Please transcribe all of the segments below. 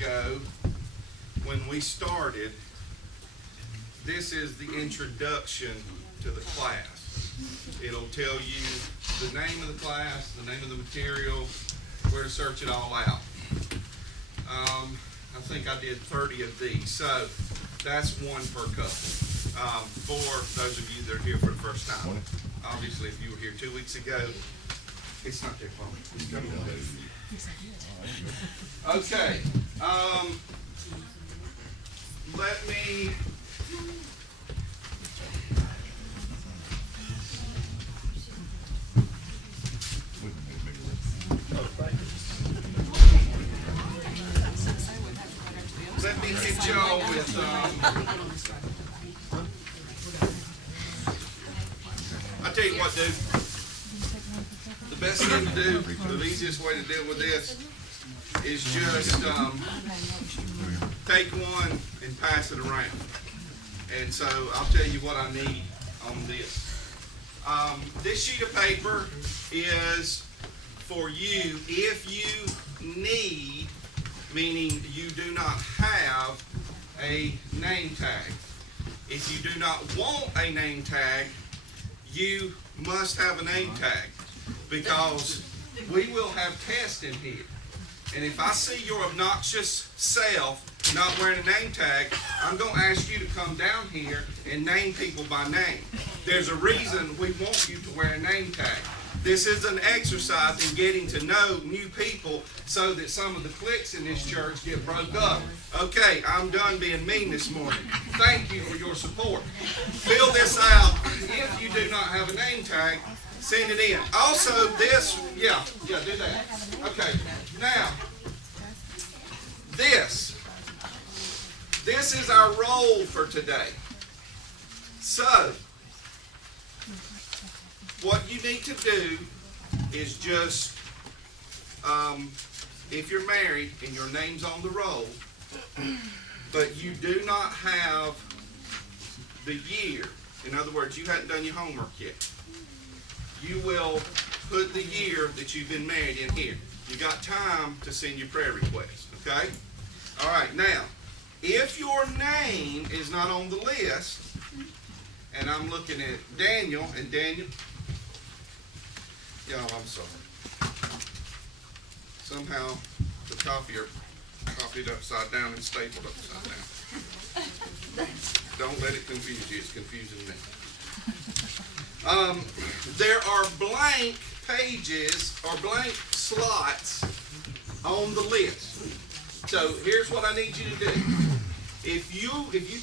ago, when we started, this is the introduction to the class. It'll tell you the name of the class, the name of the material, where to search it all out. I think I did 30 of these, so that's one per couple. For those of you that are here for the first time. Obviously, if you were here 2 weeks ago, it's not their fault. It's coming up. Okay. Let me. Let me hit y'all with. I'll tell you what, dude. The best thing to do, the easiest way to deal with this, is just take one and pass it around. And so I'll tell you what I need on this. This sheet of paper is for you if you need, meaning you do not have a name tag. If you do not want a name tag, you must have a name tag, because we will have tests in here. And if I see your obnoxious self not wearing a name tag, I'm going to ask you to come down here and name people by name. There's a reason we want you to wear a name tag. This is an exercise in getting to know new people so that some of the cliques in this church get broke up. Okay, I'm done being mean this morning. Thank you for your support. Fill this out. If you do not have a name tag, send it in. Also, this, yeah, do that. Okay, now, this is our role for today. So, what you need to do is just, if you're married and your name's on the roll, but you do not have the year, in other words, you hadn't done your homework yet, you will put the year that you've been married in here. You got time to send your prayer request, okay? All right, now, if your name is not on the list, and I'm looking at Daniel, and Daniel, y'all, I'm sorry. Somehow the copier copied upside down and stapled upside down. Don't let it confuse you. It's confusing me. There are blank pages or blank slots on the list. So here's what I need you to do. If you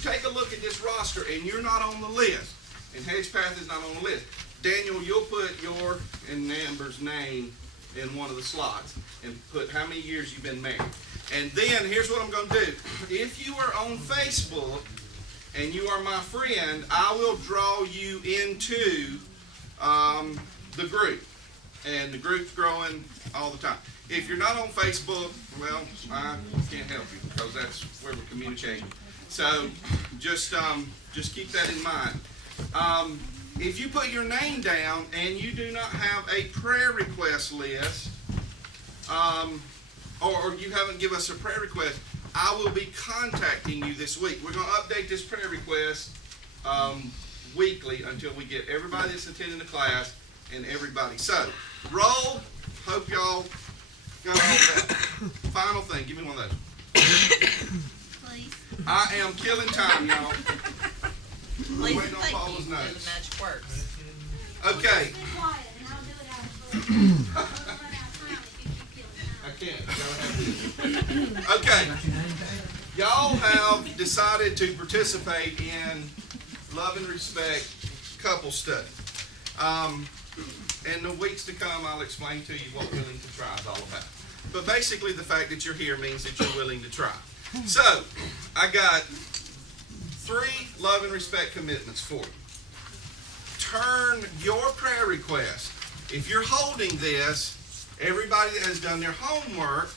take a look at this roster and you're not on the list, and Hedgepath is not on the list, Daniel, you'll put your and Amber's name in one of the slots and put how many years you've been married. And then here's what I'm going to do. If you are on Facebook and you are my friend, I will draw you into the group. And the group's growing all the time. If you're not on Facebook, well, I can't help you because that's where we're communicating. So just keep that in mind. If you put your name down and you do not have a prayer request list, or you haven't given us a prayer request, I will be contacting you this week. We're going to update this prayer request weekly until we get everybody that's attending the class and everybody. So, roll. Hope y'all got all that. Final thing. Give me one of those. Please. I am killing time, y'all. Please, waiting on thank Paula's you notes. for the magic words. Okay. Be quiet and I'll do it out of order. We'll run out of time if you keep killing I time. can't. Y'all have to. Okay. Y'all have decided to participate in Love and Respect couple study. In the weeks to come, I'll explain to you what willing to try is all about. But basically, the fact that you're here means that you're willing to try. So, I got 3 love and respect commitments for you. Turn your prayer request. If you're holding this, everybody that has done their homework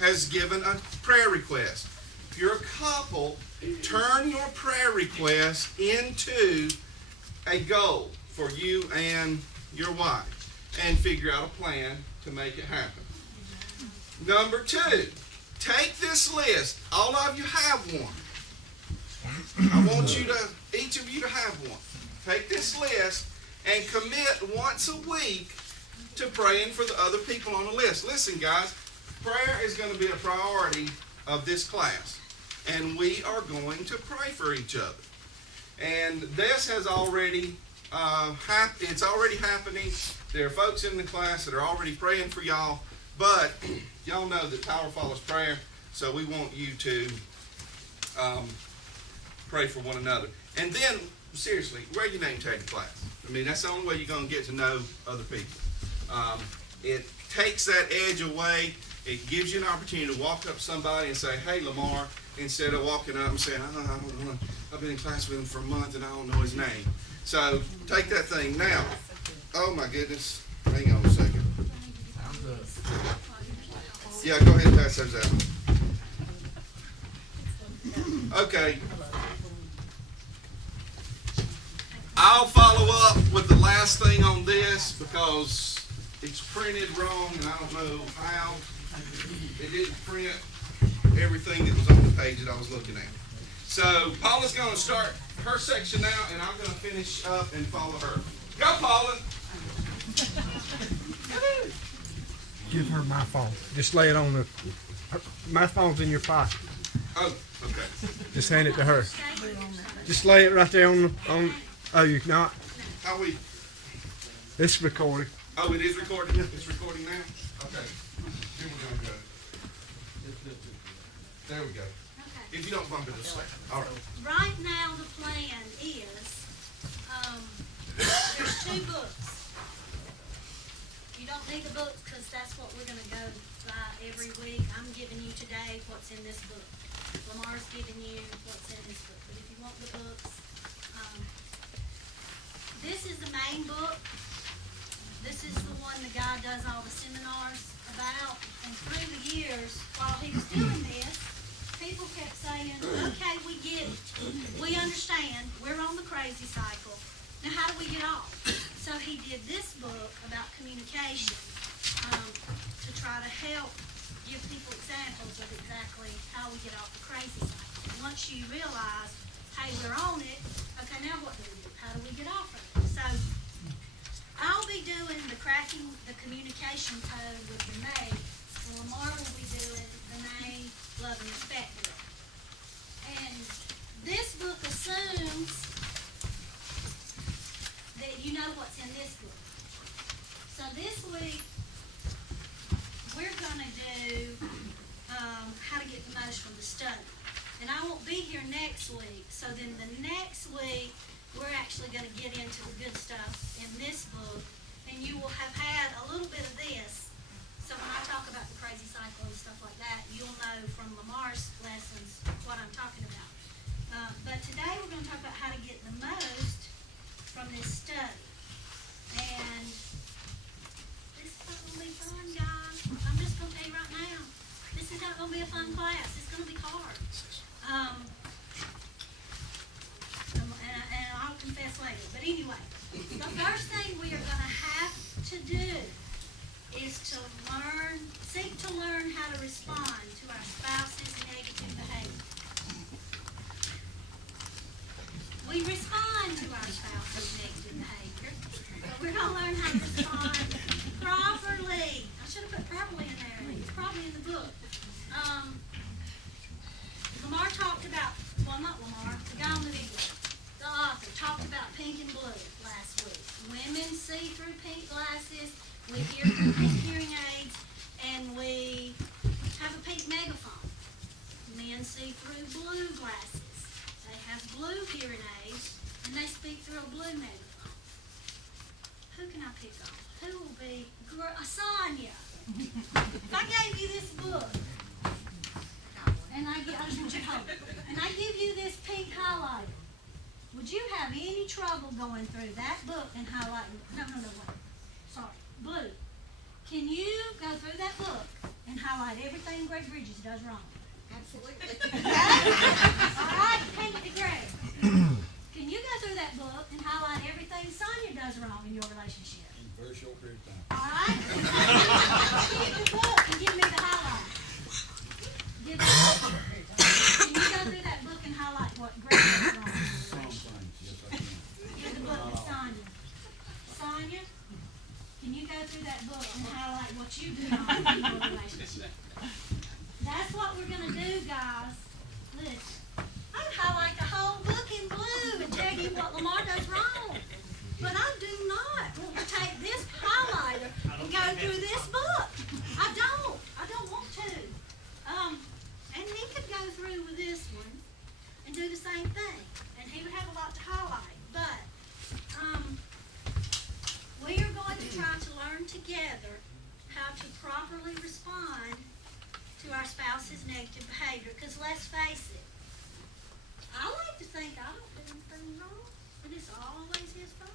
has given a prayer request. If you're a couple, turn your prayer request into a goal for you and your wife and figure out a plan to make it happen. Number 2, take this list. All of you have one. I want you to, each of you to have one. Take this list and commit once a week to praying for the other people on the list. Listen, guys, prayer is going to be a priority of this class, and we are going to pray for each other. And this has already it's already happening. There are folks in the class that are already praying for y'all, but y'all know that power follows prayer, so we want you to pray for one another. And then, seriously, wear your name tag in class. I mean, that's the only way you're going to get to know other people. It takes that edge away. It gives you an opportunity to walk up to somebody and say, "Hey, Lamar," instead of walking up and saying, "I don't know. I've been in class with him for a month and I don't know his name." So take that thing now. Oh my goodness. Hang on a second. Yeah, go ahead and pass those out. Okay. I'll follow up with the last thing on this because it's printed wrong and I don't know how. It didn't print everything that was on the page that I was looking at. So Paula's going to start her section now, and I'm going to finish up and follow her. Go, Paula. Give her my phone. Just lay it on the. My phone's in your pocket. Oh, okay. Just hand it to her. Just lay it right there on the. Oh, you're not. How we? It's recorded. Oh, it is recording. It's recording now. Okay. Here we go. There we go. Okay. If you don't bump it this way. All right. Right now, the plan is, there's 2 books. You don't need the books because that's what we're gonna go by every week. I'm giving you today what's in this book. Lamar's giving you what's in this book. But if you want the books, this is the main book. This is the one the guy does all the seminars about. And through the years, while he was doing this, people kept saying, "Okay, we get it. We understand. We're on the crazy cycle. Now how do we get off?" So he did this book about communication to try to help give people examples of exactly how we get off the crazy cycle. Once you realize, hey, we're on it, okay, now what do we do? How do we get off of it? So I'll be doing the cracking the communication code with Renee, and Lamar will be doing the name, love, and respect book. And this book assumes that you know what's in this book. So this week, we're gonna do how to get the most from the study. And I won't be here next week, so then the next week, we're actually gonna get into the good stuff in this book, and you will have had a little bit of this. So when I talk about the crazy cycle and stuff like that, you'll know from Lamar's lessons what I'm talking about. But today we're going to talk about how to get the most from this study. And this is not going to be fun, guys. I'm just going to tell you right now, this is not going to be a fun class. It's going to be hard. And I'll confess later. But anyway, the first thing we are going to have to do is to seek to learn how to respond to our spouse's negative behavior. We respond to our spouse's negative behavior, but we're going to learn how to respond properly. I should have put properly in there. It's probably in the book. Lamar talked about, well, not Lamar, the guy on the video, the author, talked about pink and blue last week. Women see through pink glasses. We hear through pink hearing aids, and we have a pink megaphone. Men see through blue glasses. They have blue hearing aids, and they speak through a blue megaphone. Who can I pick on? Who will be? Sonia. If I gave you this book, and I just want you to hold it, and I give you this pink highlighter, would you have any trouble going through that book and highlighting? No, wait. Sorry. Blue. Can you go through that book and highlight everything Greg Bridges does wrong? Absolutely. All right, hand it to Greg. Can you go through that book and highlight everything Sonia does wrong in your relationship? In a very short period of time. All right? Give me the book and give me the highlight. you do not in your relationship. That's what we're gonna do, guys. Listen, I can highlight the whole book in blue and tell you what Lamar does wrong. But I do not want to take this highlighter and go through this book. I don't want to. And he could go through with this one and do the same thing. And he would have a lot to highlight. But we are going to try to learn together how to properly respond to our spouse's negative behavior. Because let's face it, I like to think I don't do anything wrong, but it's always his fault.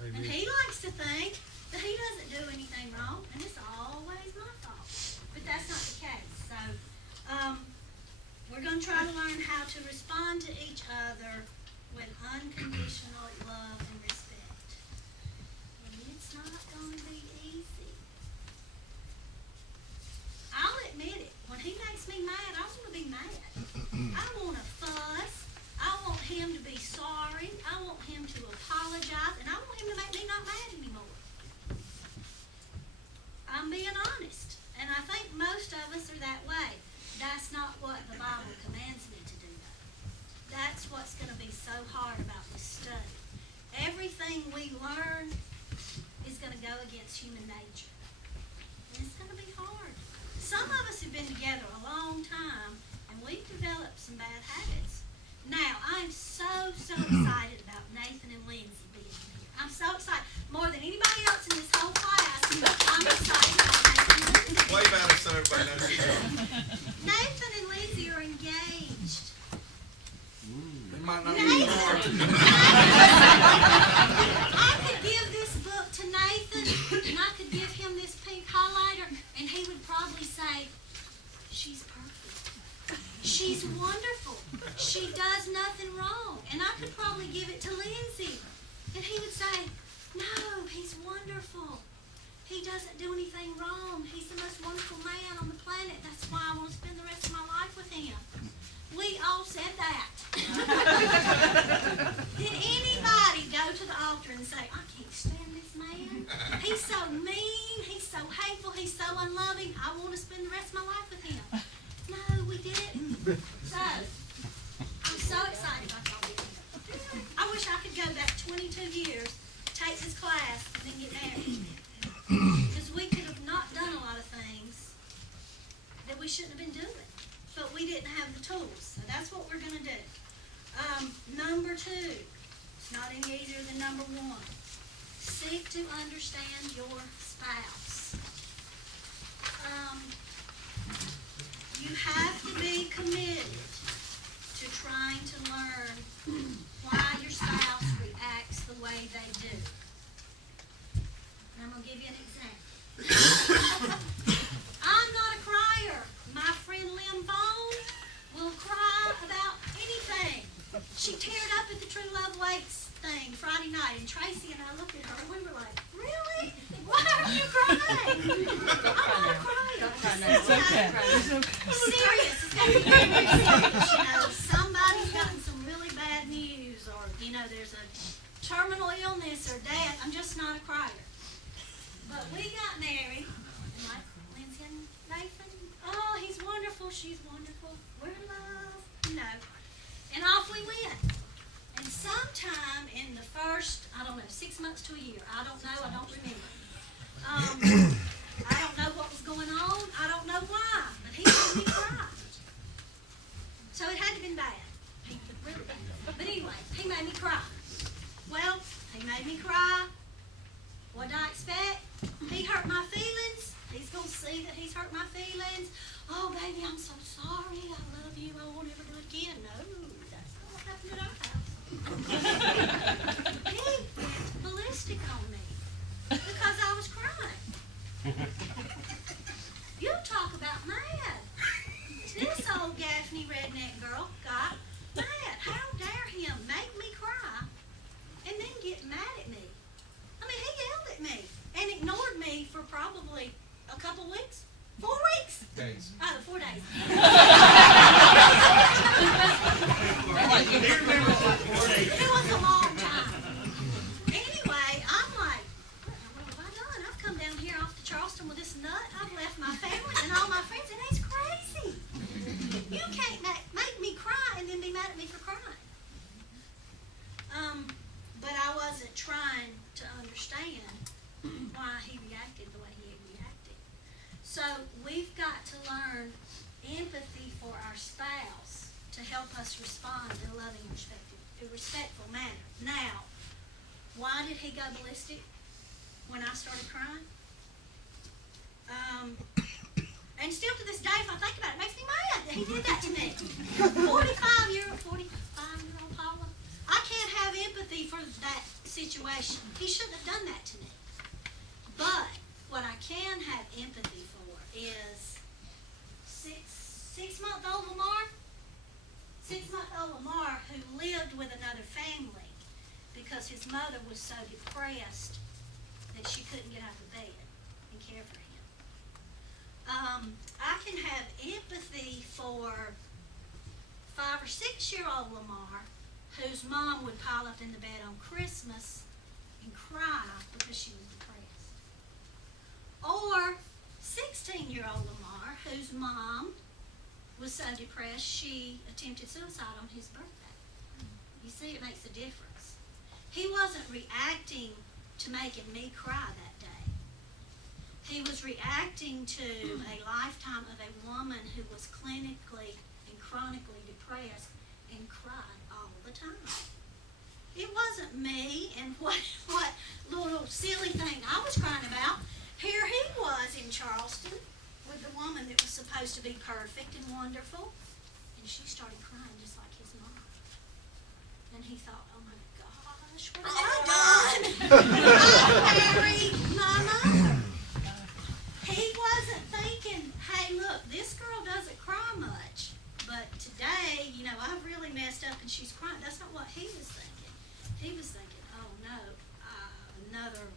Amen. And he likes to think that he doesn't do anything wrong, and it's always my fault. But that's not the case. So, we're going to try to learn how to respond to each other with unconditional love and respect. And it's not going to be easy. I'll admit it. When he makes me mad, I want to be mad. I want to fuss. I want him to be sorry. I want him to apologize. And I want him to make me not mad anymore. I'm being honest. And I think most of us are that way. That's not what the Bible commands me to do, though. That's what's going to be so hard about this study. Everything we learn is going to go against human nature. And it's going to be hard. Some of us have been together a long time, and we've developed some bad habits. Now, I'm so excited about Nathan and Lindsay being here. I'm so excited. More than anybody else in this whole class, I'm excited about Nathan and Lindsay. Wave at us so everybody knows you're talking. Nathan and Lindsay are engaged. They might not be anymore. I could give this book to Nathan, and I could give him this pink highlighter, and he would probably say, she's perfect. She's wonderful. She does nothing wrong. And I could probably give it to Lindsay, and he would say, no, he's wonderful. He doesn't do anything wrong. He's the most wonderful man on the planet. That's why I want to spend the rest of my life with him. We all said that. Did anybody go to the altar and say, I can't stand this man? He's so mean. He's so hateful. He's so unloving. I want to spend the rest of my life with him. No, we didn't. So, I'm so excited about y'all being here. I wish I could go back 22 years, take this class, and then get married. Because we could have not done a lot of things that we shouldn't have been doing. But we didn't have the tools. So that's what we're going to do. Number 2. It's not any easier than number 1. Seek to understand your spouse. You have to be committed to trying to learn why your spouse reacts the way they do. And I'm going to give you an example. I'm not a crier. My friend Lynn Bone will cry about anything. She teared up at the True Love Wakes thing Friday night, and Tracy and I looked at her and we were like, really? Why are you crying? I'm not a crier. It's okay. Serious. It's got to be very, very serious. You know, somebody's gotten some really bad news, or, you know, there's a terminal illness or death. I'm just not a crier. But we got married, and like Lindsay and Nathan, oh, he's wonderful, she's wonderful, we're in love, you know. And off we went. And sometime in the first, I don't know, 6 months to a year, I don't know, I don't remember. I don't know what was going on, I don't know why, but he made me cry. So it had to have been bad. Really bad. But anyway, he made me cry. Well, he made me cry. What did I expect? He hurt my feelings. He's going to see that he's hurt my feelings. Oh, baby, I'm so sorry. I love you. I won't ever do it again. No, that's not what happened at our house. He went ballistic on me because I was crying. You talk about mad. This old Gaffney redneck girl got mad. How dare him make me cry and then get mad at me? I mean, he yelled at me and ignored me for probably a couple weeks. 4 weeks? Days. Oh, 4 days. can't make me cry and then be mad at me for crying. But I wasn't trying to understand why he reacted the way he reacted. So we've got to learn empathy for our spouse to help us respond in a loving, respectful manner. Now, why did he go ballistic when I started crying? And still to this day, if I think about it, it makes me mad that he did that to me. 45-year-old Paula. I can't have empathy for that situation. He shouldn't have done that to me. But what I can have empathy for is six-month-old Lamar. 6-month-old Lamar, who lived with another family because his mother was so depressed that she couldn't get out of bed and care for him. I can have empathy for 5 or 6-year-old Lamar, whose mom would pile up in the bed on Christmas and cry because she was depressed. Or 16-year-old Lamar, whose mom was so depressed she attempted suicide on his birthday. You see, it makes a difference. He wasn't reacting to making me cry that day. He was reacting to a lifetime of a woman who was clinically and chronically depressed and cried all the time. It wasn't me and what little silly thing I was crying about. Here he was in Charleston with the woman that was supposed to be perfect and wonderful, and she started crying just like his mom. And he thought, oh my gosh, what have I done? I married my mother. He wasn't thinking, hey, look, this girl doesn't cry much, but today, I've really messed up and she's crying. That's not what he was thinking. He was thinking, oh no, another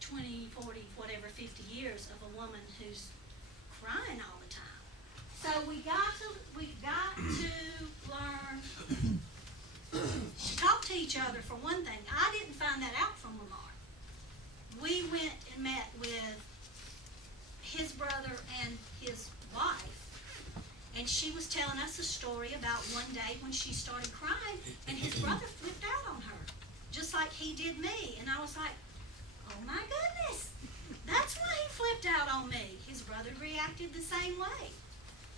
20, 40, whatever, 50 years of a woman who's crying all the time. So we've got to learn to talk to each other for one thing. I didn't find that out from Lamar. We went and met with his brother and his wife, and she was telling us a story about one day when she started crying and his brother flipped out on her, just like he did me. And I was like, oh my goodness, that's why he flipped out on me. His brother reacted the same way.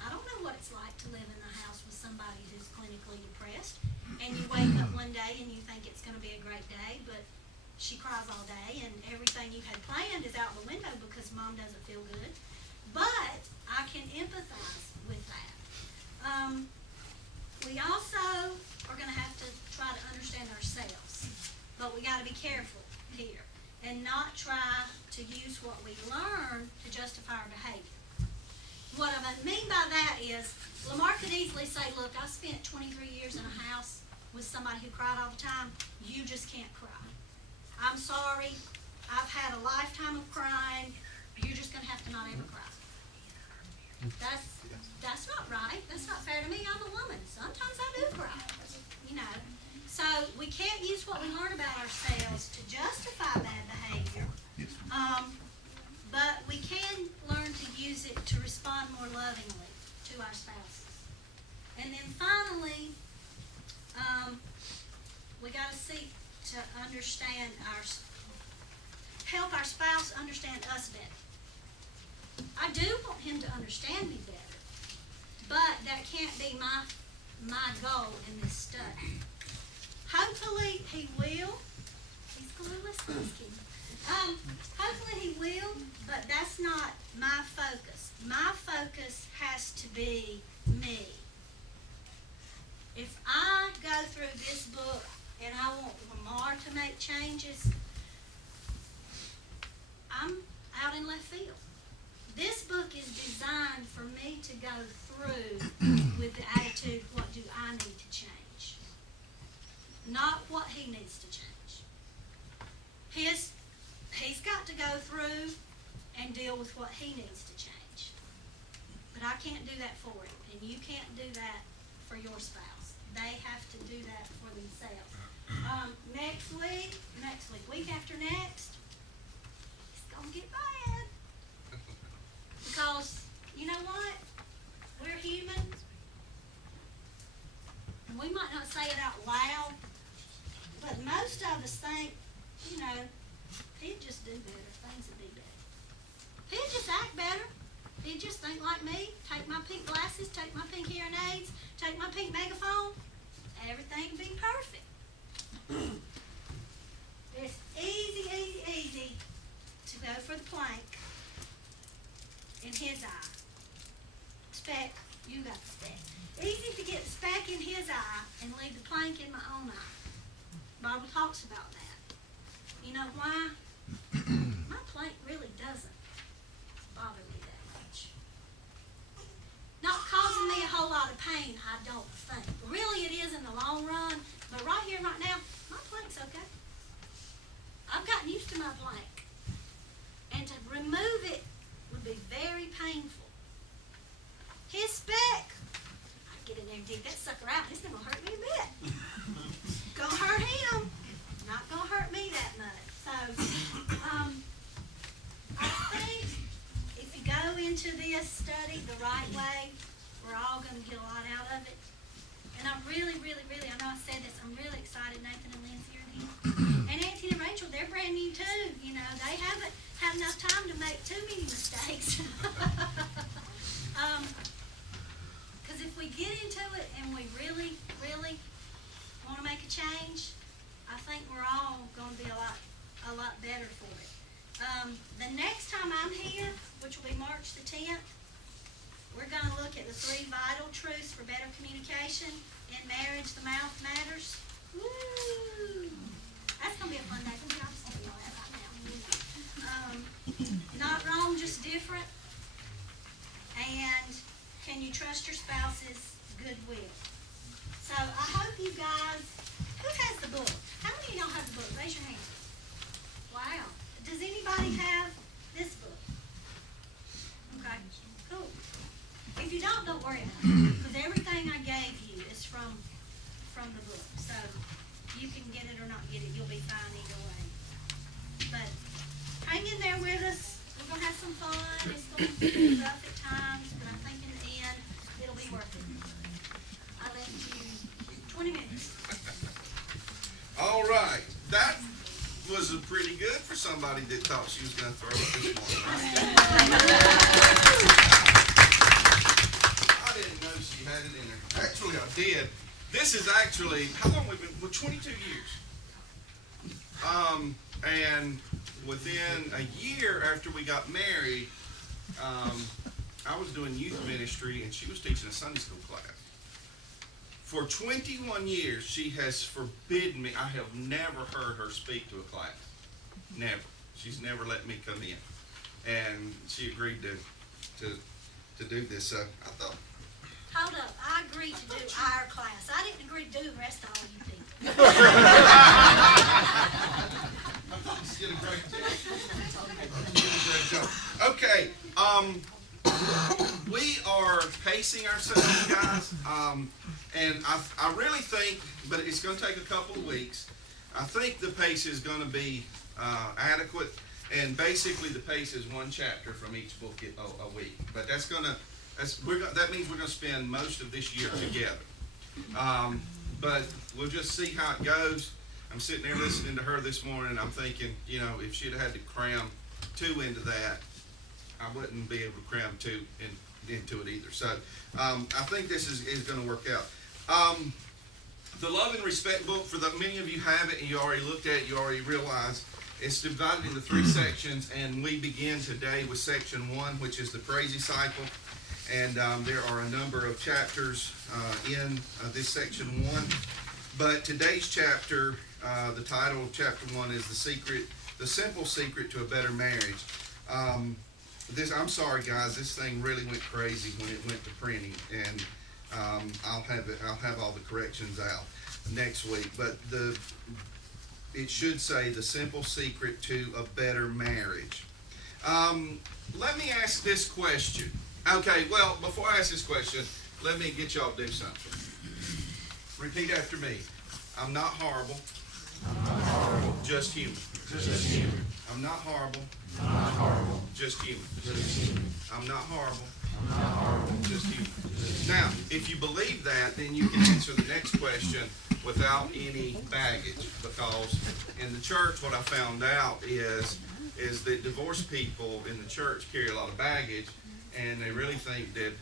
I don't know what it's like to live in the house with somebody who's clinically depressed, and you wake up one day and you think it's going to be a great day, but she cries all day and everything you had planned is out the window because mom doesn't feel good. But I can empathize with that. We also are going to have to try to understand ourselves, but we got to be careful here and not try to use what we learn to justify our behavior. What I mean by that is, Lamar could easily say, look, I spent 23 years in a house with somebody who cried all the time. You just can't cry. I'm sorry. I've had a lifetime of crying. You're just going to have to not ever cry. That's not right. That's not fair to me. I'm a woman. Sometimes I do cry. So we can't use what we learn about ourselves to justify bad behavior. But we can learn to use it to respond more lovingly to our spouses. And then finally, we got to seek to understand help our spouse understand us better. I do want him to understand me better, but that can't be my goal in this study. Hopefully he will. He's clueless. Hopefully he will, but that's not my focus. My focus has to be me. If I go through this book and I want Lamar to make changes, I'm out in left field. This book is designed for me to go through with the attitude, what do I need to change? Not what he needs to change. He's got to go through and deal with what he needs to change. But I can't do that for him, and you can't do that for your spouse. They have to do that for themselves. Next week after next, it's going to get bad. Because, you know what? We're human. And we might not say it out loud, but most of us think, you know, he'd just do better, things would be better. He'd just act better. He'd just think like me, take my pink glasses, take my pink hearing aids, take my pink megaphone, everything would be perfect. It's easy to go for the plank in his eye. Speck, you got the speck. Easy to get the speck in his eye and leave the plank in my own eye. Bible talks about that. You know why? My plank really doesn't bother me that much. Not causing me a whole lot of pain, I don't think. Really it is in the long run, but right here, right now, my plank's okay. I've gotten used to my plank. And to remove it would be very painful. His speck, I'd get in there and dig that sucker out. It's not gonna hurt me a bit. Gonna hurt him, not gonna hurt me that much. So, I think if you go into this study the right way, we're all gonna get a lot out of it. And I'm really, I know I said this, I'm really excited Nathan and Lindsay are here. And Auntie and Rachel, they're brand new too. You know, they haven't had enough time to make too many mistakes. Because if we get into it and we really want to make a change, I think we're all going to be a lot better for it. The next time I'm here, which will be March the 10th, we're going to look at the 3 vital truths for better communication. In marriage, the mouth matters. Woo! That's going to be a fun day. I'll just tell you all that right now. Not wrong, just different. And can you trust your spouse's goodwill? So I hope you guys, who has the book? How many of y'all have the book? Raise your hand. Wow. Does anybody have this book? Okay, cool. If you don't worry about it, because everything I gave you is from the book. So you can get it or not get it. You'll be fine either way. But hang in there with us. We're going to have some fun. It's going to be rough at times, but I think in the end, it'll be worth it. I left you 20 minutes. All right, that was pretty good for somebody that thought she was going to throw it this morning. I didn't know she had it in her. Actually, I did. This is actually, how long we've been, 22 years. And within a year after we got married, I was doing youth ministry and she was teaching a Sunday school class. For 21 years, she has forbidden me. I have never heard her speak to a class. Never. She's never let me come in. And she agreed to do this. So I thought. Hold up. I agreed to do our class. I didn't agree to do the rest of all you people. I thought she did a great job. Okay. We are pacing ourselves, guys. And I really think, but it's going to take a couple of weeks. I think the pace is going to be adequate. And basically, the pace is 1 chapter from each book a week. But that means we're going to spend most of this year together. But we'll just see how it goes. I'm sitting there listening to her this morning. I'm thinking, you know, if she'd had to cram 2 into that, I wouldn't be able to cram 2 into it either. So I think this is going to work out. The Love and Respect book, for many of you have it and you already looked at it, you already realize it's divided into 3 sections, and we begin today with section 1, which is the crazy cycle. And there are a number of chapters in this section 1. But today's chapter, the title of chapter 1 is the simple secret to a better marriage. I'm sorry, guys. This thing really went crazy when it went to printing, and I'll have all the corrections out next week. But it should say the simple secret to a better marriage. Let me ask this question. Okay. Well, before I ask this question, let me get y'all to do something. Repeat after me. I'm not horrible. Just human. I'm not horrible. Just human. I'm not horrible. Just you. Now, if you believe that, then you can answer the next question without any baggage, because in the church, what I found out is that divorced people in the church carry a lot of baggage, and they really think that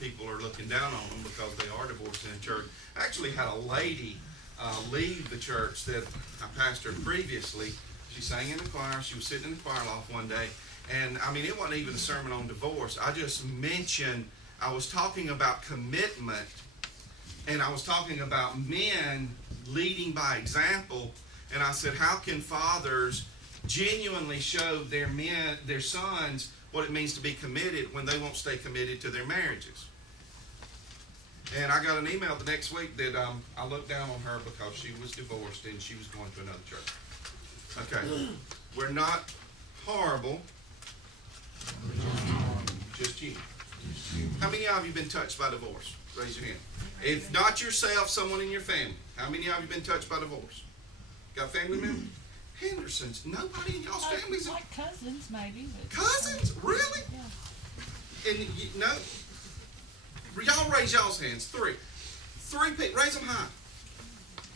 people are looking down on them because they are divorced in the church. I actually had a lady leave the church that I pastored previously. She sang in the choir. She was sitting in the choir loft one day, and I mean, it wasn't even a sermon on divorce. I just mentioned, I was talking about commitment, and I was talking about men leading by example, and I said, how can fathers genuinely show their sons what it means to be committed when they won't stay committed to their marriages? And I got an email the next week that I looked down on her because she was divorced and she was going to another church. Okay, we're not horrible, just you. How many of you been touched by divorce? Raise your hand. If not yourself, someone in your family. How many of you been touched by divorce? Got family members? Hendersons. Nobody in y'all's families. Like cousins, maybe. But Cousins? Really? Yeah. And no. Y'all raise y'all's hands. Three people. Raise them high.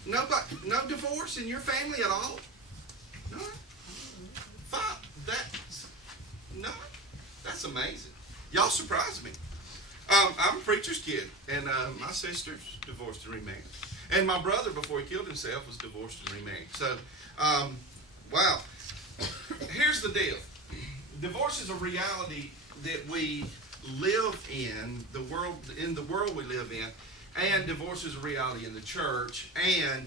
Nobody. No divorce in your family at all. No. Five. No. That's amazing. Y'all surprise me. I'm a preacher's kid, and my sister's divorced and remarried, and my brother, before he killed himself, was divorced and remarried. So, wow. Here's the deal. Divorce is a reality that we live in the world we live in, and divorce is a reality in the church. And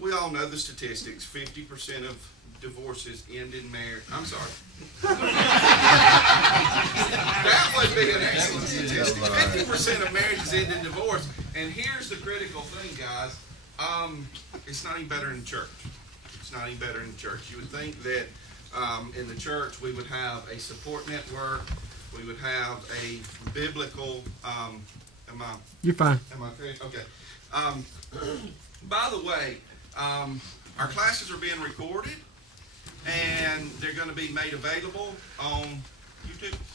we all know the statistics: 50% of divorces end in marriage. I'm sorry. That would be an excellent statistic. 50% of marriages end in divorce. And here's the critical thing, guys. It's not any better in the church. It's not any better in the church. You would think that in the church we would have a support network. We would have a biblical. You're fine. Am I okay? Okay. By the way, our classes are being recorded, and they're going to be made available on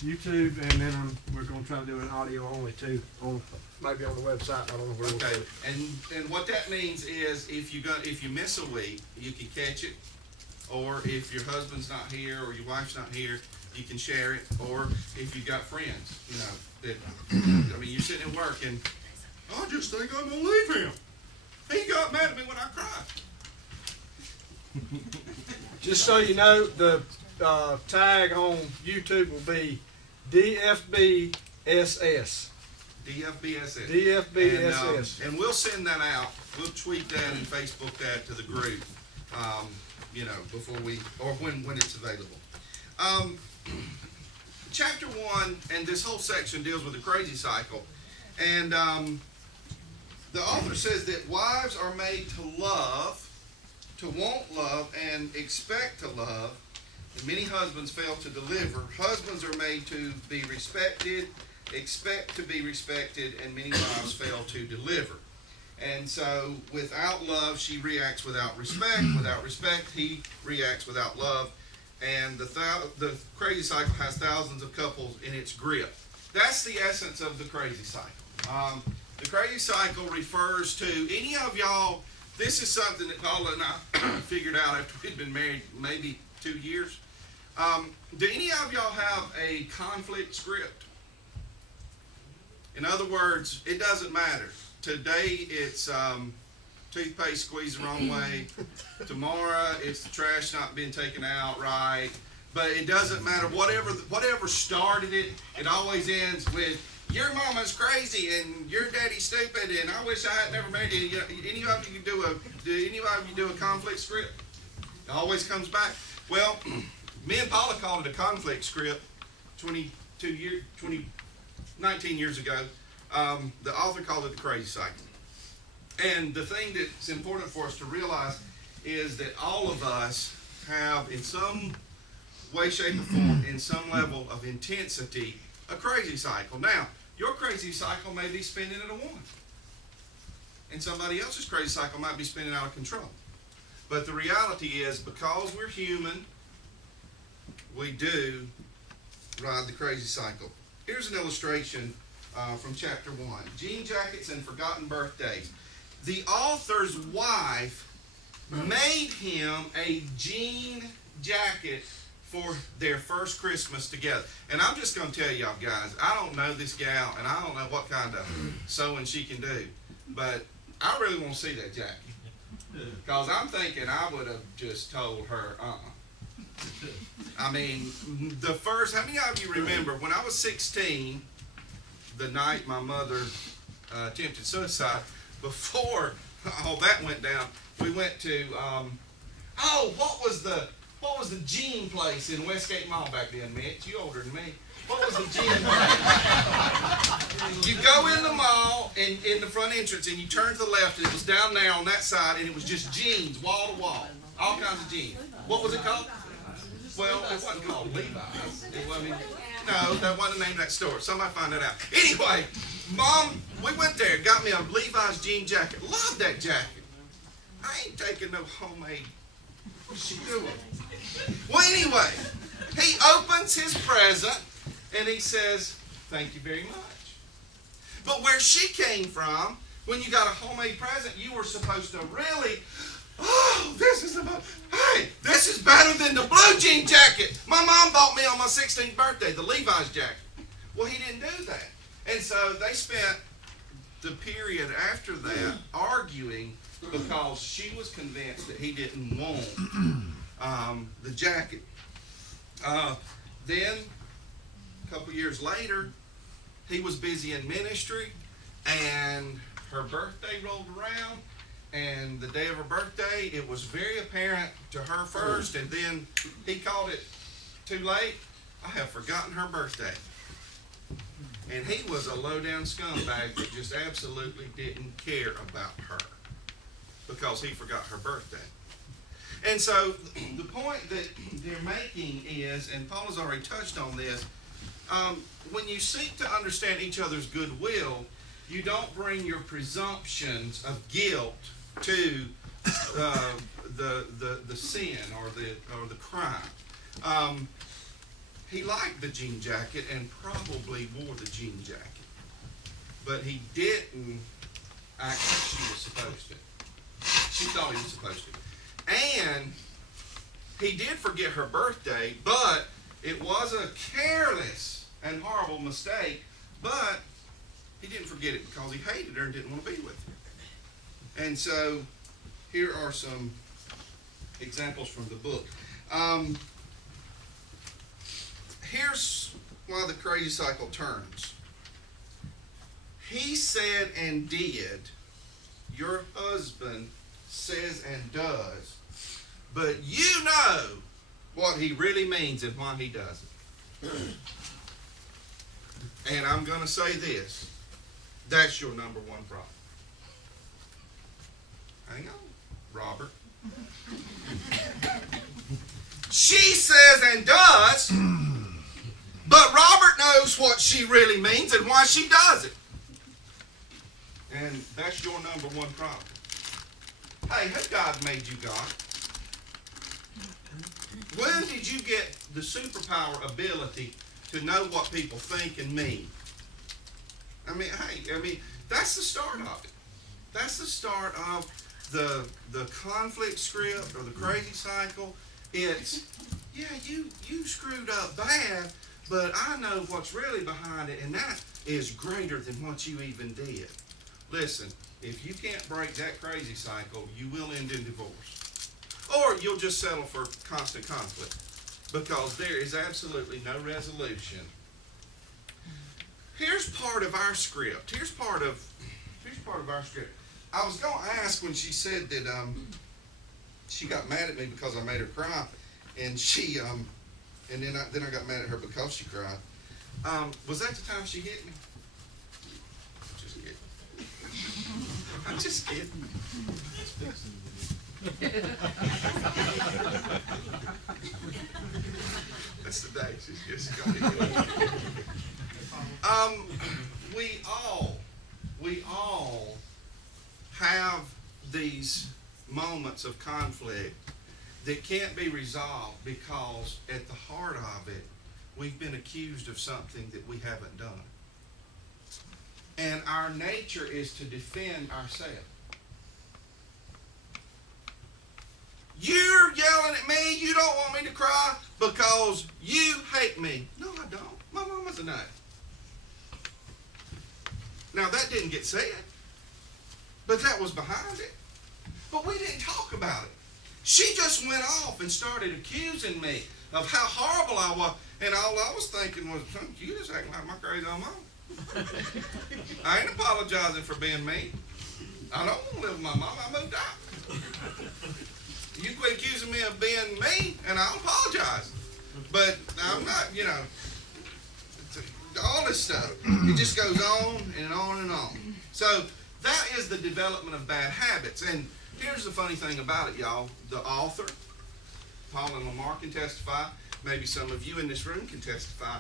YouTube, and then we're going to try to do an audio only too, maybe on the website. I don't know where we'll Okay, put it. and what that means is if you miss a week, you can catch it, or if your husband's not here or your wife's not here, you can share it, or if you've got friends, that I mean, you're sitting at work and I just think I'm gonna leave him. He got mad at me when I cried. Just so you know, the tag on YouTube will be DFB SS. DFB SS. DFB SS. And we'll send that out. We'll tweet that and Facebook that to the group, before when it's available. Chapter 1 and this whole section deals with the crazy cycle. And the author says that wives are made to love, to want love, and expect to love. And many husbands fail to deliver. Husbands are made to be respected, expect to be respected, and many wives fail to deliver. And so without love, she reacts without respect. Without respect, he reacts without love. And the crazy cycle has thousands of couples in its grip. That's the essence of the crazy cycle. The crazy cycle refers to any of y'all. This is something that Paula and I figured out after we'd been married maybe 2 years. Do any of y'all have a conflict script? In other words, it doesn't matter. Today it's toothpaste squeezed the wrong way. Tomorrow it's the trash not being taken out right. But it doesn't matter. Whatever started it, it always ends with your mama's crazy and your daddy's stupid and I wish I had never married you. Any of you do a conflict script? It always comes back. Well, me and Paula called it a conflict script 19 years ago. The author called it the crazy cycle. And the thing that's important for us to realize is that all of us have, in some way, shape, or form, in some level of intensity, a crazy cycle. Now, your crazy cycle may be spinning at a 1. And somebody else's crazy cycle might be spinning out of control. But the reality is, because we're human, we do ride the crazy cycle. Here's an illustration from chapter 1. Jean jackets and forgotten birthdays. The author's wife made him a jean jacket for their first Christmas together. And I'm just going to tell y'all guys, I don't know this gal, and I don't know what kind of sewing she can do, but I really want to see that jacket. Because I'm thinking I would have just told her, I mean, the first, how many of you remember when I was 16, the night my mother attempted suicide, before all that went down, we went to, what was the jean place in Westgate Mall back then, Mitch? You older than me. What was the jean place? You go in the mall, and in the front entrance, and you turn to the left, and it was down there on that side, and it was just jeans, wall to wall. All kinds of jeans. What was it called? Well, it wasn't called Levi's. It wasn't, no, that wasn't the name of that store. Somebody find that out. Anyway, Mom, we went there, got me a Levi's jean jacket. Love that jacket. I ain't taking no homemade. What's she doing? Well, anyway, he opens his present and he says, "Thank you very much." But where she came from, when you got a homemade present, you were supposed to really, this is better than the blue jean jacket my mom bought me on my 16th birthday, the Levi's jacket. Well, he didn't do that. And so they spent the period after that arguing because she was convinced that he didn't want the jacket. Then, a couple years later, he was busy in ministry, and her birthday rolled around, and the day of her birthday, it was very apparent to her first, and then he called it too late. I have forgotten her birthday. And he was a low-down scumbag that just absolutely didn't care about her because he forgot her birthday. And so the point that they're making is, and Paul has already touched on this, when you seek to understand each other's goodwill, you don't bring your presumptions of guilt to the sin or the crime. He liked the jean jacket and probably wore the jean jacket, but he didn't act like she was supposed to. She thought he was supposed to. And he did forget her birthday, but it was a careless and horrible mistake, but he didn't forget it because he hated her and didn't want to be with her. And so here are some examples from the book. Here's why the crazy cycle turns. He said and did, your husband says and does, but you know what he really means and why he does it. And I'm going to say this, that's your number one problem. Hang on, Robert. She says and does, but Robert knows what she really means and why she does it. And that's your number one problem. Hey, who God made you, God? When did you get the superpower ability to know what people think and mean? I mean, that's the start of it. That's the start of the conflict script or the crazy cycle. It's, yeah, you screwed up bad, but I know what's really behind it, and that is greater than what you even did. Listen, if you can't break that crazy cycle, you will end in divorce. Or you'll just settle for constant conflict because there is absolutely no resolution. Here's part of our script. Here's part of our script. I was going to ask when she said that she got mad at me because I made her cry, and she and then I got mad at her because she cried. Was that the time she hit me? I'm just kidding. That's the day. She's just going to we all have these moments of conflict that can't be resolved because at the heart of it, we've been accused of something that we haven't done. And our nature is to defend ourselves. You're yelling at me, you don't want me to cry because you hate me. No, I don't. My mama's a nut. Now, that didn't get said, but that was behind it. But we didn't talk about it. She just went off and started accusing me of how horrible I was. And all I was thinking was, you just acting like my crazy old mom. I ain't apologizing for being mean. I don't want to live with my mom. I moved out. You quit accusing me of being mean, and I'll apologize. But I'm not, all this stuff. It just goes on and on and on. So that is the development of bad habits. And here's the funny thing about it, y'all. The author, Paul and Lamar, can testify. Maybe some of you in this room can testify.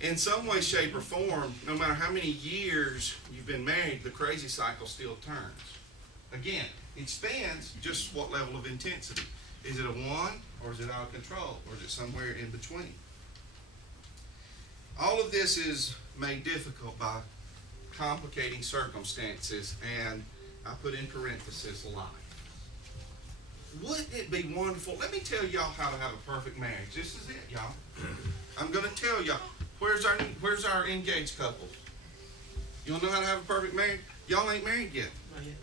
In some way, shape, or form, no matter how many years you've been married, the crazy cycle still turns. Again, it spans just what level of intensity. Is it a 1, or is it out of control, or is it somewhere in between? All of this is made difficult by complicating circumstances, and I put in parenthesis life. Wouldn't it be wonderful? Let me tell y'all how to have a perfect marriage. This is it, y'all. I'm going to tell y'all. Where's our engaged couples? You don't know how to have a perfect marriage? Y'all ain't married yet. Not yet.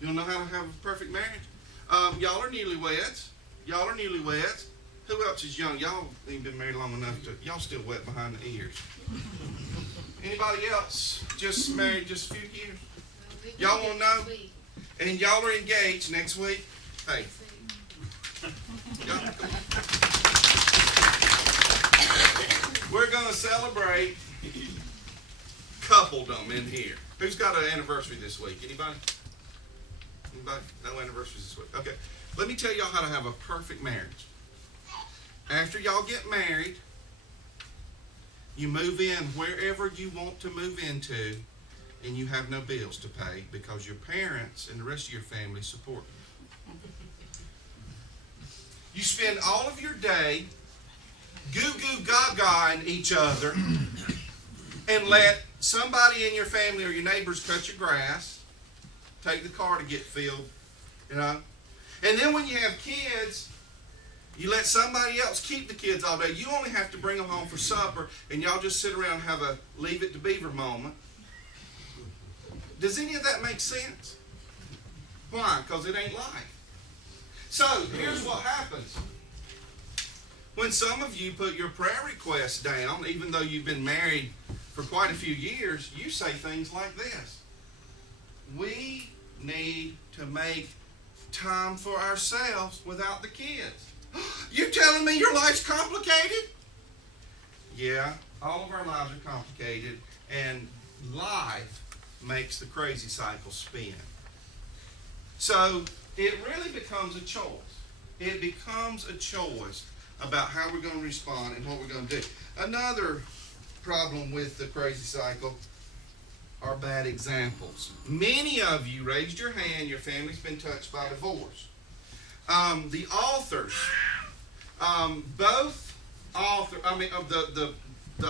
You don't know how to have a perfect marriage? Y'all are newlyweds. Y'all are newlyweds. Who else is young? Y'all ain't been married long enough to, y'all still wet behind the ears. Anybody else just married just a few years? Y'all want to know? And y'all are engaged next week? Hey. We're going to celebrate coupledom in here. Who's got an anniversary this week? Anybody? Anybody? No anniversaries this week. Okay. Let me tell y'all how to have a perfect marriage. After y'all get married, you move in wherever you want to move into, and you have no bills to pay because your parents and the rest of your family support you. You spend all of your day goo-goo gaga-ing each other and let somebody in your family or your neighbors cut your grass, take the car to get filled, And then when you have kids, you let somebody else keep the kids all day. You only have to bring them home for supper, and y'all just sit around and have a leave it to Beaver moment. Does any of that make sense? Why? Because it ain't life. So, here's what happens. When some of you put your prayer requests down, even though you've been married for quite a few years, you say things like this. We need to make time for ourselves without the kids. You telling me your life's complicated? Yeah, all of our lives are complicated, and life makes the crazy cycle spin. So it really becomes a choice. It becomes a choice about how we're going to respond and what we're going to do. Another problem with the crazy cycle are bad examples. Many of you raised your hand, your family's been touched by divorce. The authors, the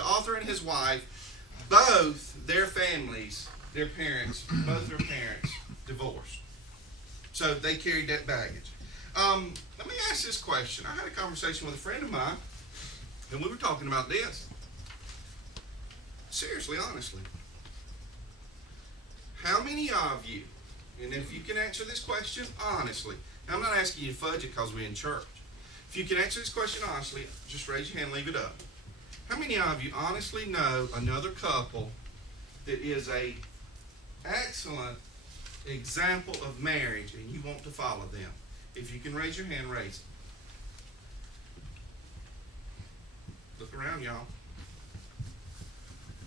author and his wife, both their families, their parents, both their parents divorced. So they carried that baggage. Let me ask this question. I had a conversation with a friend of mine, and we were talking about this. Seriously, honestly. How many of you, and if you can answer this question honestly, I'm not asking you to fudge it because we're in church. If you can answer this question honestly, just raise your hand, leave it up. How many of you honestly know another couple that is a excellent example of marriage and you want to follow them? If you can raise your hand, raise it. Look around, y'all.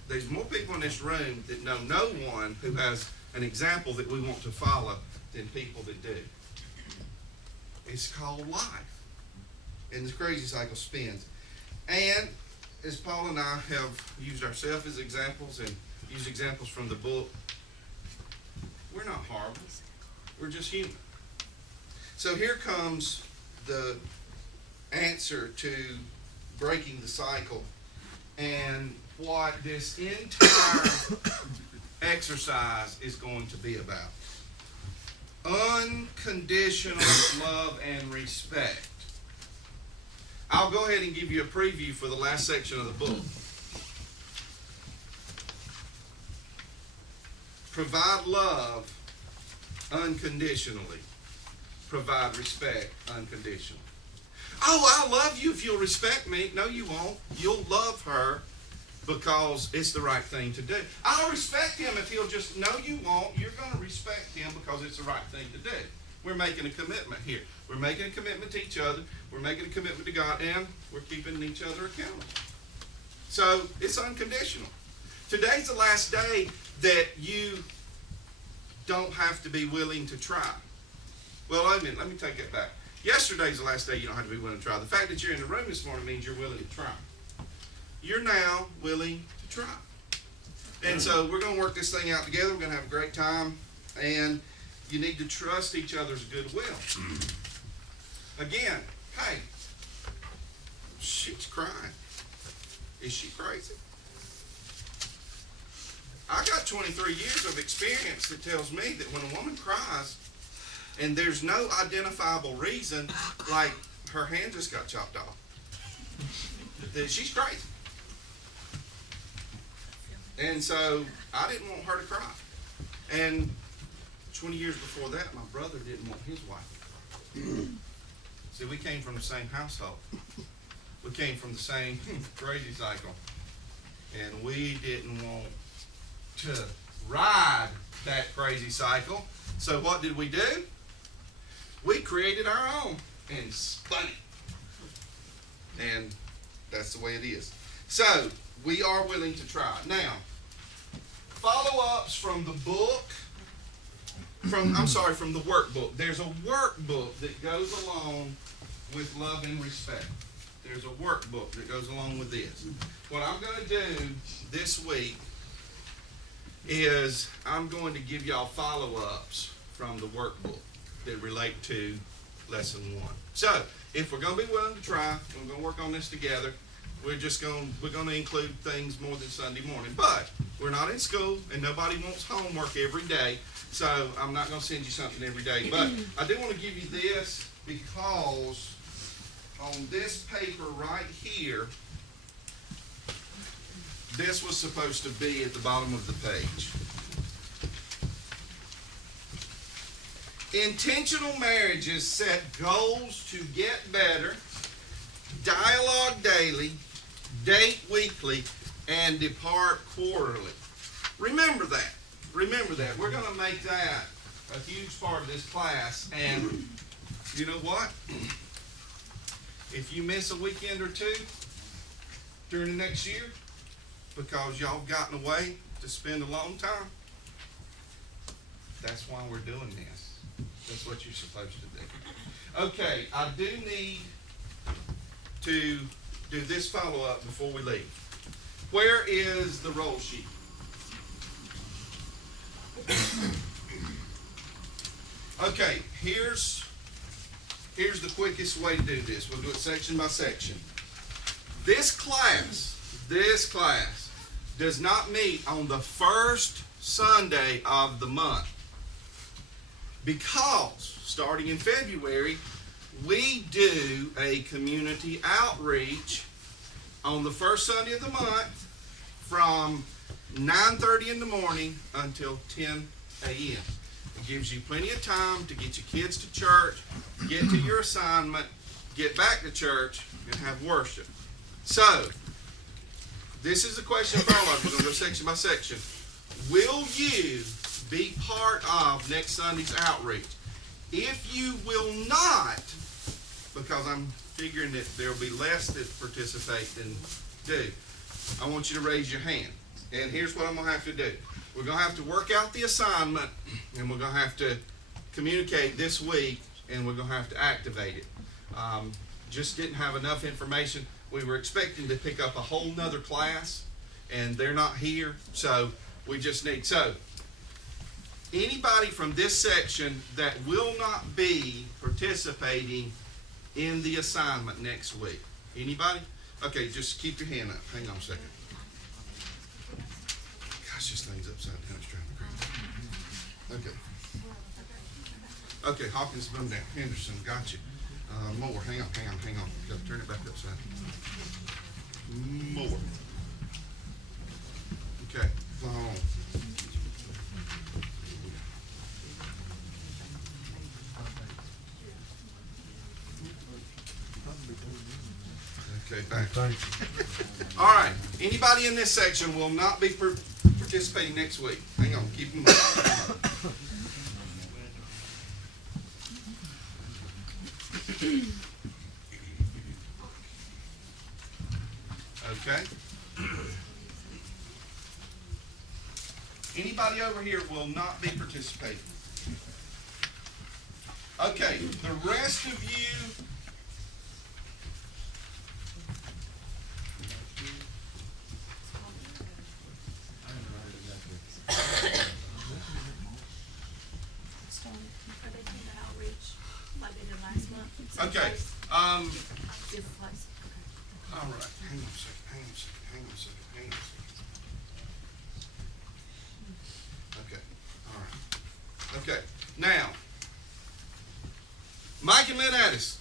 There's more people in this room that know no one who has an example that we want to follow than people that do. It's called life. And the crazy cycle spins. And as Paul and I have used ourselves as examples and used examples from the book, we're not horrible. We're just human. So here comes the answer to breaking the cycle and what this entire exercise is going to be about. Unconditional love and respect. I'll go ahead and give you a preview for the last section of the book. Provide love unconditionally. Provide respect unconditionally. Oh, I'll love you if you'll respect me. No, you won't. You'll love her because it's the right thing to do. I'll respect him if he'll just, no, you won't. You're going to respect him because it's the right thing to do. We're making a commitment here. We're making a commitment to each other. We're making a commitment to God, and we're keeping each other accountable. So it's unconditional. Today's the last day that you don't have to be willing to try. Well, let me take it back. Yesterday's the last day you don't have to be willing to try. The fact that you're in the room this morning means you're willing to try. You're now willing to try. And so we're going to work this thing out together. We're going to have a great time. And you need to trust each other's goodwill. Again, hey, she's crying. Is she crazy? I got 23 years of experience that tells me that when a woman cries and there's no identifiable reason, like her hand just got chopped off, that she's crazy. And so I didn't want her to cry. And 20 years before that, my brother didn't want his wife to cry. See, we came from the same household. We came from the same crazy cycle. And we didn't want to ride that crazy cycle. So what did we do? We created our own and spun it. And that's the way it is. So we are willing to try. Now, follow-ups from the book, from the workbook. There's a workbook that goes along with love and respect. There's a workbook that goes along with this. What I'm going to do this week is I'm going to give y'all follow-ups from the workbook that relate to lesson 1. So, if we're going to be willing to try, and we're going to work on this together, we're going to include things more than Sunday morning. But we're not in school, and nobody wants homework every day, so I'm not going to send you something every day. But I do want to give you this because on this paper right here, this was supposed to be at the bottom of the page. Intentional marriages set goals to get better, dialogue daily, date weekly, and depart quarterly. Remember that. Remember that. We're going to make that a huge part of this class. And you know what? If you miss a weekend or two during the next year because y'all have gotten away to spend a long time, that's why we're doing this. That's what you're supposed to do. Okay, I do need to do this follow-up before we leave. Where is the roll sheet? Okay, here's the quickest way to do this. We'll do it section by section. This class does not meet on the first Sunday of the month because starting in February, we do a community outreach on the first Sunday of the month from 9:30 in the morning until 10 a.m. It gives you plenty of time to get your kids to church, get to your assignment, get back to church, and have worship. So, this is the question follow-up. We're going to go section by section. Will you be part of next Sunday's outreach? If you will not, because I'm figuring that there will be less that participate than do, I want you to raise your hand. And here's what I'm going to have to do. We're going to have to work out the assignment, and we're going to have to communicate this week, and we're going to have to activate it. Just didn't have enough information. We were expecting to pick up a whole nother class, and they're not here, so we just need. So, anybody from this section that will not be participating in the assignment next week? Anybody? Okay, just keep your hand up. Hang on a second. Gosh, this thing's upside down straight. Okay. Okay, Hawkins, bum down. Henderson, got you. Moore, hang on. Gotta turn it back upside. Moore. Okay, fly on. Okay, back. All right, anybody in this section will not be participating next week. Hang on, keep them up. Okay. Anybody over here will not be participating. Okay, the rest of you. Are they doing the outreach like they did last month? Okay, Different place. all right, hang on a second. Okay, all right. Okay, now, Mike and Lynn Addis,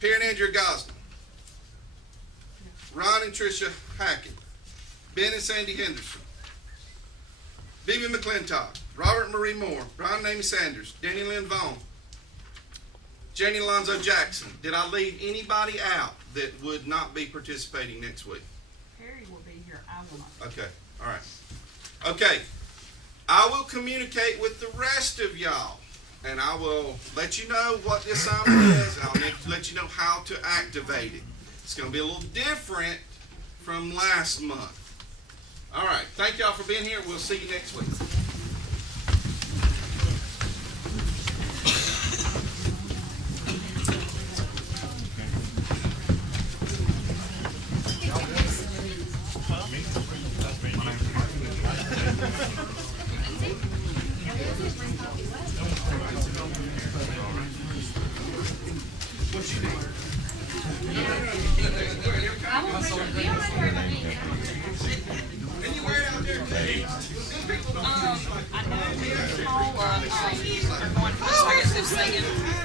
Pierre and Andrew Gosnell, Ron and Tricia Hackett, Ben and Sandy Henderson, Vivian McClintock, Robert and Marie Moore, Brian and Amy Sanders, Danny Lynn Vaughn, Janie Alonzo Jackson. Did I leave anybody out that would not be participating next week? Perry will be here, I will not. Okay, all right. Okay, I will communicate with the rest of y'all, and I will let you know what the assignment is, and I'll let you know how to activate it. It's going to be a little different from last month. All right, thank y'all for being here. We'll see you next week. I know Paula, are going for the singing.